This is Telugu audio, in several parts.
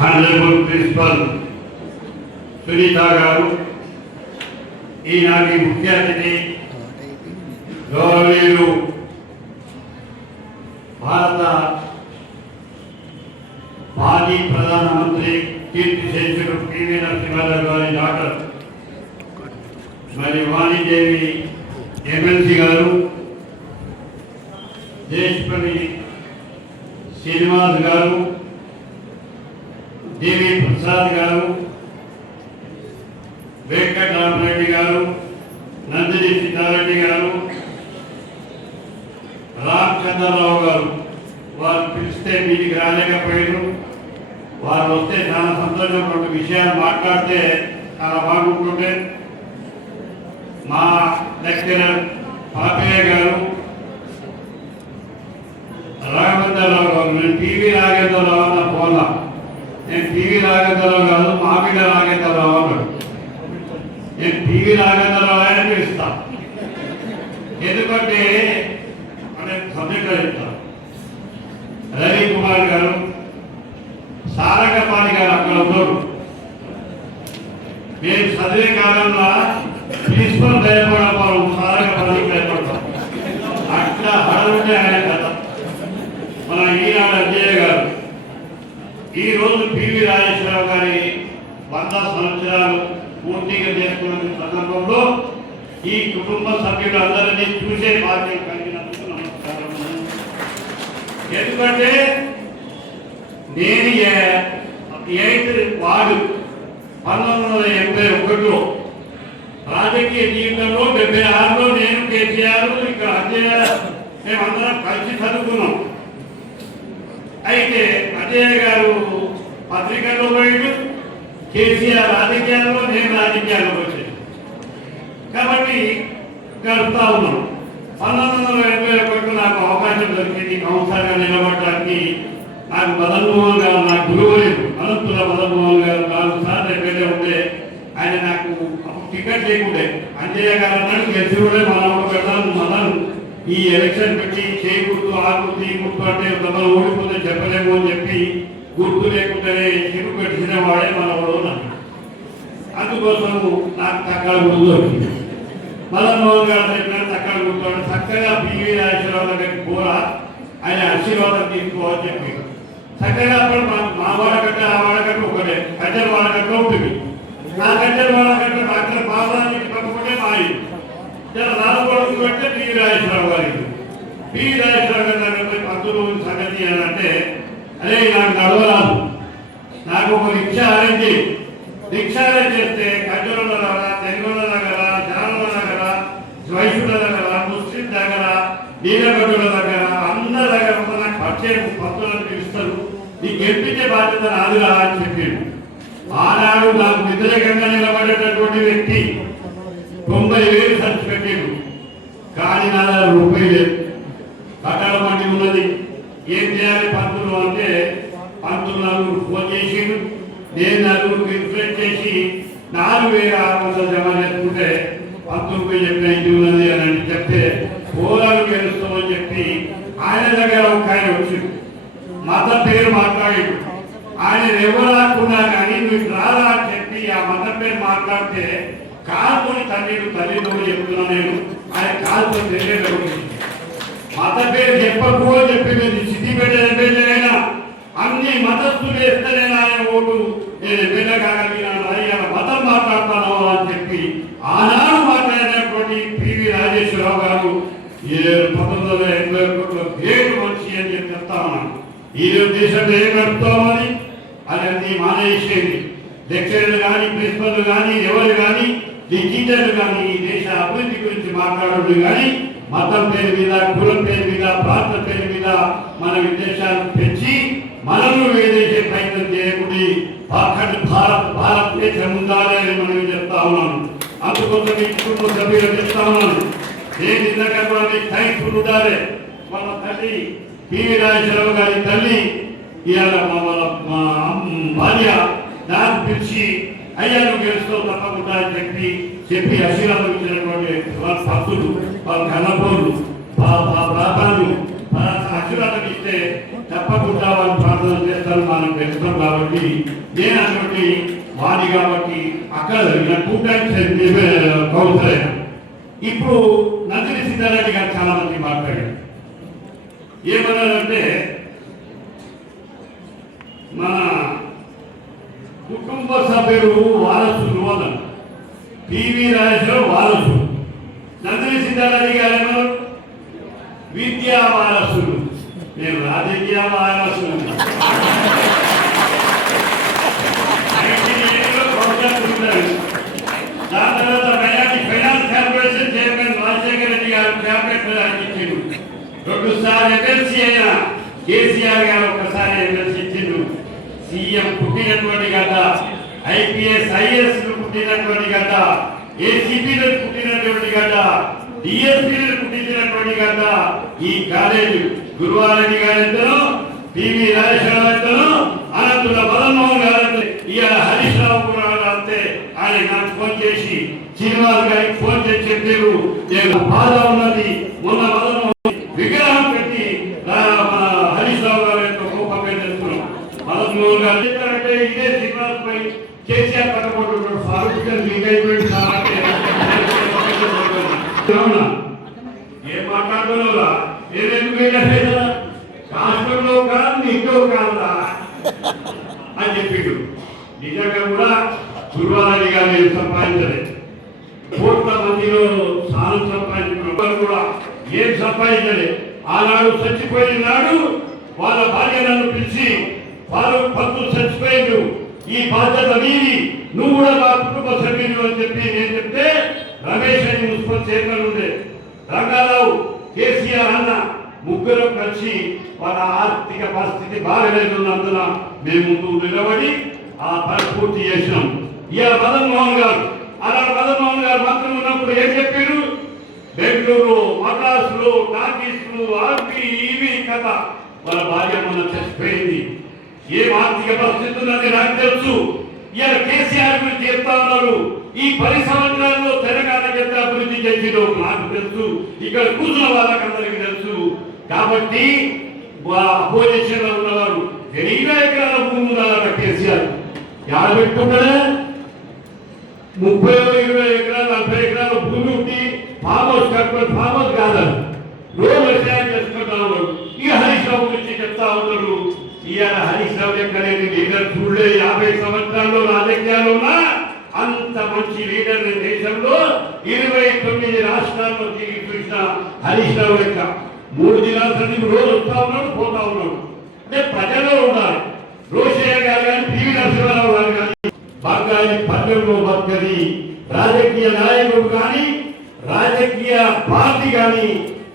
Honorable Principal Sunita Garu, ఈనాటి ముఖ్య అతిథి గౌరవనీయులు భారత మాజీ ప్రధానమంత్రి కీర్తిశేషుడు పివి నరసింహారావు గారి డాక్టర్ మరి వాణిదేవి ఎమ్మెల్సీ గారు, దేశపల్లి శ్రీనివాస్ గారు, దేవి ప్రసాద్ గారు, వెంకటరామరెడ్డి గారు, నందిని సీతారెడ్డి గారు, రామచంద్రరావు గారు. వారు పిలిస్తే మీటికి రాలేకపోయారు. వారు వస్తే చాలా సంతోషం. రెండు విషయాలు మాట్లాడితే చాలా బాగుంటుంటే మా లెక్చరర్ పాపయ్య గారు, రాఘవేంద్రరావు గారు. నేను పివి నాగేంద్రరావు అన్న పోలా, నేను పివి నాగేంద్రరావు కాదు, మామిడ నాగేంద్రరావు అన్నాడు. నేను పివి నాగేంద్రరావు అని పిలుస్తాను, ఎందుకంటే సబ్జెక్ట్ చెప్తాను. రవి కుమార్ గారు, సారంగపాణి గారు అక్కడ ఉన్నారు. మేము చదివే కాలంలో ప్రిన్సిపల్ భయపడడం, సారంగపాణికి భయపడతాం. అట్లా హడలుంటే ఆయన కథ. మన ఈనాడు అజయ్ గారు ఈరోజు పివి రాజేశ్వరరావు గారి 100 సంవత్సరాలు పూర్తిగా చేసుకున్న సందర్భంలో ఈ కుటుంబ సభ్యులందరినీ చూసే బాధ్యత కలిగినందుకు నమస్కారం. ఎందుకంటే నేను 8th వార్డు 1981లో రాజకీయ జీవితంలో 76లో నేను కేసీఆర్ ఇక్కడ అజయ్ మేమందరం కలిసి చదువుకున్నాం. అయితే అజయ్ గారు పత్రికల్లో పోయాడు, కేసీఆర్ రాజకీయాల్లో, నేను రాజకీయాల్లో వచ్చాను. కాబట్టి గడుపుతా ఉన్నాం. 1981లో నాకు అవకాశం దొరికింది కౌన్సిలర్గా నిలబడడానికి. నాకు మదన్మోహన్ గారు, నా గురువు అనంతుల మదన్మోహన్ గారు 4 సార్లు ఎమ్మెల్యే ఉంటే ఆయన నాకు టికెట్ లేకుండే. అంజయ్య గారు అన్నాడు, గెలిచినోడే మనం పెడతాను, మదన్ ఈ ఎలక్షన్ పెట్టి చేయకూడదు, ఆ గుర్తు ఈ గుర్తు అంటే మనం ఓడిపోతే చెప్పలేము అని చెప్పి గుర్తు లేకుండానే చెరువు పెట్టిన వాడే మనవాడు నాకు. అందుకోసము నాకు తక్కువ గుర్తు దొరికింది. మదన్మోహన్ గారు చెప్పిన తక్కువ గుర్తు చక్కగా పివి రాజేశ్వరరావు దగ్గరికి పోరా, ఆయన ఆశీర్వాదం తీసుకోవాలని చెప్పి చక్కగా అప్పుడు మా వాడకట్ట ఆ వాడకట్ట ఒకటే, కట్టెల వాడకట్ట ఉంటుంది. ఆ కట్టెల వాడకట్ట అక్కడ పాదానికి పక్కకుంటే మాయి రాజకోడకు పెడితే పివి రాజేశ్వరరావు గారికి. పివి రాజేశ్వరరావు గారి 10 రోజుల సంగతి అని అంటే, అదే నాకు నడవరాదు, నాకు ఒక రిక్షా అరేంజ్ చేయి. రిక్షా అరేంజ్ చేస్తే కట్టెల దగ్గర, తెలుగుల దగ్గర, జనాల దగ్గర, వైశ్యుల దగ్గర, ముస్లిం దగ్గర, నీలగడ్డుల దగ్గర, అందరి దగ్గర నాకు పరిచయం భక్తులను పిలుస్తారు. నీకు గెలిపించే బాధ్యత నాదిరా అని చెప్పాడు. ఆనాడు నాకు వ్యతిరేకంగా నిలబడేటటువంటి వ్యక్తి 90,000 ఖర్చు పెట్టాడు. కానీ నా దగ్గర రూపాయి లేదు. కట్టడ మండి ఉన్నది, ఏం చేయాలి పంతులు అంటే పంతులు 4 ఫోన్ చేసిండు. నేను 4 ఇన్ఫ్లుయెన్స్ చేసి 4,600 జమ చేసుకుంటే పంతులు పోయి చెప్పిన ఇది ఉన్నది అని చెప్తే పోరాలు గెలుస్తామని చెప్పి ఆయన దగ్గర ఒక ఆయన వచ్చింది. మత పేరు మాట్లాడాడు. ఆయన ఎవరు రాకున్నా కానీ నువ్వు రారా అని చెప్పి ఆ మత పేరు మాట్లాడితే కాల్కొని తల్లిదండ్రులు చెప్తున్నా నేను, ఆయన కాల్తో తెలియదు. మత పేరు చెప్పకు అని చెప్పి మీరు సిద్దిపేట ఎమ్మెల్యేనైనా అన్ని మతస్థులు వేస్తేనే ఆయన ఓటు నేను ఎమ్మెల్యే కాగలిగినాను, ఆయన మతం మాట్లాడతాను అని చెప్పి ఆనాడు మాట్లాడినటువంటి పివి రాజేశ్వరరావు గారు 1981లో గ్రేట్ మనిషి అని చెప్పి చెప్తా ఉన్నాను. ఈ దేశంలో ఏం నడుపుతామని అది మానేసేది. లెక్చరర్లు కానీ, ప్రిన్సిపల్ కానీ, ఎవరు కానీ, టీచర్లు కానీ ఈ దేశ అభివృద్ధి గురించి మాట్లాడదు. కానీ మతం పేరు మీద, కులం పేరు మీద, ప్రాంత పేరు మీద మన విదేశాలను పెంచి మనల్ని వేదేసే ప్రయత్నం చేయకుండా భారతదేశం ఉండాలని మనం చెప్తా ఉన్నాను. అందుకోసం ఈ కుటుంబ సభ్యులు చెప్తా ఉన్నాను, నేను నిజంగా కూడా మీకు థ్యాంక్ఫుల్ ఉండాలి. వాళ్ళ తల్లి పివి రాజేశ్వరరావు గారి తల్లి ఇవాళ మా భార్య నాకు పిలిచి అయ్యా నువ్వు గెలుస్తావు తప్పకుండా అని చెప్పి ఆశీర్వాదం ఇచ్చినటువంటి వాళ్ళ భక్తులు, వాళ్ళ కన్నపోళ్ళు, ప్రాంతాలు ఆశీర్వాదం ఇస్తే తప్పకుండా వాళ్ళు ప్రార్థన చేస్తారు. మన మనం తెలుస్తాం కాబట్టి నేను అటువంటి వాడి కాబట్టి అక్కడ 2 టైమ్స్ కౌన్సిల్ అయినా. ఇప్పుడు నందిని సిద్ధారెడ్డి గారు చాలా మంది మాట్లాడారు. ఏమన్నారంటే మన కుటుంబ సభ్యులు వారసులు అన్నారు. పివి రాజేశ్వర వారసులు, నందిని సిద్ధారెడ్డి గారు ఏమన్నారు విద్యా వారసులు, నేను రాజకీయ వారసులు. 1980లో దాని తర్వాత finance corporation chairman Rajasekhara Reddy గారు క్యాబినెట్ ఇచ్చిండు. 2 సార్లు ఎమ్మెల్సీ అయిన కేసీఆర్ గారు ఒకసారి ఎమ్మెల్సీ ఇచ్చిండు. సీఎం పుట్టినటువంటి గడ్డ, ఐపీఎస్ ఐఏఎస్ పుట్టినటువంటి గడ్డ, ఏసీపీలు పుట్టినటువంటి గడ్డ, డిఎస్పీలు పుట్టించినటువంటి గడ్డ ఈ కాలేజీ. గురువారెడ్డి గారు ఎంతనో, పివి రాజేశ్వర ఎంతనో, అనంతుల మదన్మోహన్ గారు ఇవాళ హరీష్ రావు కూడా అంతే. ఆయన నాకు ఫోన్ చేసి శ్రీనివాస్ గారికి ఫోన్ చేసి చెప్పారు నేను బాధ ఉన్నది. మొన్న మదన్మోహన్ విగ్రహం పెట్టి హరీష్ రావు గారు ఎంతో కోపం చేస్తున్నాం. మదన్మోహన్ గారు చెప్పారంటే ఇదే శ్రీనివాస్ పై కేసీఆర్ పట్టబోతున్నాడు. ఫారూక్ ఏం మాట్లాడుతున్నా రాష్ట్రంలో కాదు ఇంట్లో కాదా అని చెప్పిండు. నిజంగా కూడా గురువారెడ్డి గారు ఏం సంపాదించలేదు. కోట్ల మందిలో సాధన సంపాదించిన కూడా ఏం సంపాదించలేదు. ఆనాడు చచ్చిపోయిన నాడు వాళ్ళ భార్యలను పిలిచి వాళ్ళు పంతులు చచ్చిపోయిండు, ఈ బాధ్యత నీది, నువ్వు కూడా మా కుటుంబ సభ్యులు అని చెప్పి నేను చెప్తే రమేష్ అని మున్సిపల్ చైర్మన్ ఉండే, రంగారావు, కేసీఆర్ అన్న ముగ్గురు కలిసి వాళ్ళ ఆర్థిక పరిస్థితి బాగలేదున్నందున మేము ముందు నిలబడి ఆ పని పూర్తి చేసినాం. ఇవాళ మదన్మోహన్ గారు మదన్మోహన్ గారు మంత్రి ఉన్నప్పుడు ఏం చెప్పారు? బెంగళూరు, మద్రాసులు, టాకీస్లు, ఆర్పి ఇవి కథ. వాళ్ళ భార్య మొన్న చచ్చిపోయింది. ఏం ఆర్థిక పరిస్థితి ఉన్నది నాకు తెలుసు. ఇవాళ కేసీఆర్ గురించి చెప్తా ఉన్నారు. ఈ 10 సంవత్సరాల్లో తెలంగాణకి ఎంత అభివృద్ధి చేసిందో నాకు తెలుసు, ఇక్కడ కూర్చున్న వాళ్ళకందరికీ తెలుసు. కాబట్టి అపోజిషన్ లో ఉన్నవారు 20 ఎకరాల భూమి ఉండాలన్న కేసీఆర్ యాడ పెట్టుకుంటాడే 30-20 ఎకరాలు 40 ఎకరాల భూమి ఉండి ఫామ్ హౌస్ కట్టుకొని ఫామ్ హౌస్ కాదని రోజు వ్యవసాయం చేసుకుంటా ఉన్నాడు. ఇక హరీష్ రావు గురించి చెప్తా ఉన్నాడు. ఇవాళ హరీష్ రావు ఎక్కడేది లీడర్ చూడలే. 50 సంవత్సరాల్లో రాజకీయాలు ఉన్నా అంత మంచి లీడర్ దేశంలో 29 రాష్ట్రాల్లో తిరిగి చూసిన హరీష్ రావు లెక్క 3 దినాల సంది రోజు వస్తా ఉన్నాడు, పోతా ఉన్నాడు. అంటే ప్రజల్లో ఉండాలి. రోషయ్య గారు కానీ, పివి నరసింహారావు గారు కానీ, బంగాళీ పల్లెల్లో బతకది రాజకీయ నాయకుడు కానీ, రాజకీయ పార్టీ కానీ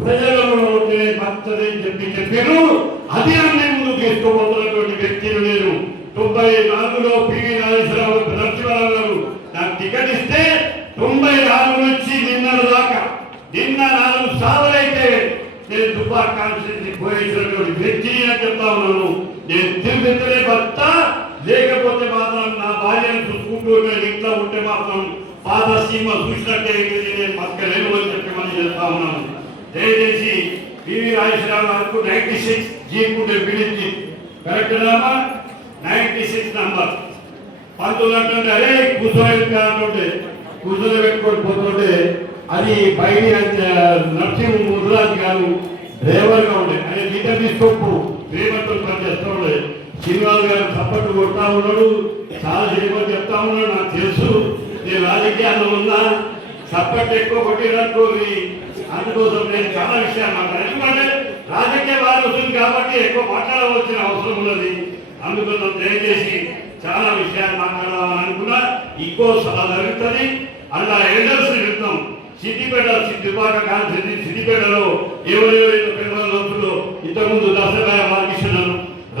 ప్రజలలో బతకదని చెప్పారు. అదే ముందు తీసుకోబోతున్నటువంటి వ్యక్తులు నేను 94లో పివి నరసింహారావు గారు నాకు టికెట్ ఇస్తే 94 నుంచి నిన్న దాకా 4 సార్లైతే నేను దుబార్ కాన్స్టిట్యూన్సీ పోయేసినటువంటి వ్యక్తిని అని చెప్తా ఉన్నాను. నేను తిరుగుతూనే భర్త, లేకపోతే మాత్రం నా భార్యను చూసుకుంటూ నేను ఇంట్లో ఉంటే మాత్రం పాత సీమ చూసినట్టే నేను బతకలేను అని చెప్పి మనం చెప్తా ఉన్నాను. దయచేసి పివి రాజేశ్వరరావు గారికి 96 జీకుంటే పిలిచి కరెక్ట్ రామా 96 నంబర్ 19 అరే కూర్చోబెట్టుకుంటే కూర్చోబెట్టుకొని పోతుంటే అది బయట నరసింహ ముద్రాజ్ గారు డ్రైవర్ గా ఉండే ఆయన లీటర్ తీసుకోపు శ్రీమంతులు పనిచేస్తూ ఉండే. శ్రీనివాస్ గారు సపోర్ట్ కొడతా ఉన్నాడు, చాలా శ్రీమంతులు చెప్తా ఉన్నాడు. నాకు తెలుసు నేను రాజకీయాల్లో ఉన్నా, సపోర్ట్ ఎక్కువ కొట్టినట్టుకోండి. అందుకోసం నేను చాలా విషయాలు మాట్లాడాను. ఎందుకంటే రాజకీయ వారు వస్తుంది కాబట్టి ఎక్కువ మాట్లాడవలసిన అవసరం ఉన్నది. అందుకోసం దయచేసి చాలా విషయాలు మాట్లాడాలని అనుకున్నా. ఇంకో సభ జరుగుతుంది. అలా ఎల్డర్స్ వెళ్తాం. సిద్దిపేట దుబాక కాన్స్టిట్యూన్సీ సిద్దిపేటలో ఎవరెవరైతే పెద్దలు ఇంతకుముందు దశరాయ బాలకృష్ణ,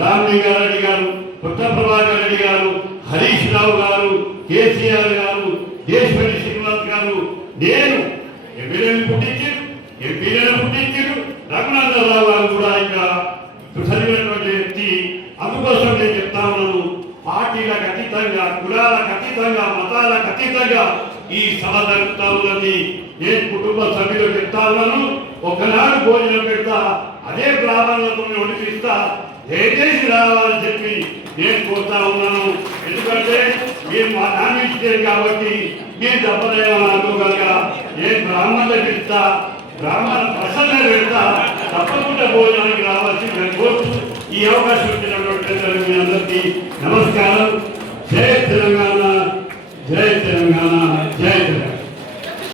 రామలింగారెడ్డి గారు, కొత్త ప్రభాకర్ రెడ్డి గారు, హరీష్ రావు గారు, కేసీఆర్ గారు, దేశపల్లి శ్రీనివాస్ గారు, నేను ఎమ్మెల్యేలు పుట్టించారు, ఎంపీలను పుట్టించారు, రఘునందరావు గారు కూడా ఇక్కడ చదివినటువంటి వ్యక్తి. అందుకోసం నేను చెప్తా ఉన్నాను, పార్టీలకు అతీతంగా, కులాలకు అతీతంగా, మతాలకు అతీతంగా ఈ సభ జరుగుతా ఉన్నది. నేను కుటుంబ సభ్యులు చెప్తా ఉన్నాను, ఒకనాడు భోజనం పెడతా, అదే బ్రాహ్మణులతో నడిపిస్తా, దయచేసి రావాలని చెప్పి నేను కోరుతా ఉన్నాను. ఎందుకంటే మీరు మా నాన్న ఇచ్చారు కాబట్టి మీరు తప్పదేమని అనుకోగలగా నేను బ్రాహ్మణులు పెడతా, బ్రాహ్మణ ప్రసన్న పెడతా, తప్పకుండా భోజనానికి రావాల్సి నేను కోరుతూ ఈ అవకాశం ఇచ్చినటువంటి మీ అందరికీ నమస్కారం. జై తెలంగాణ.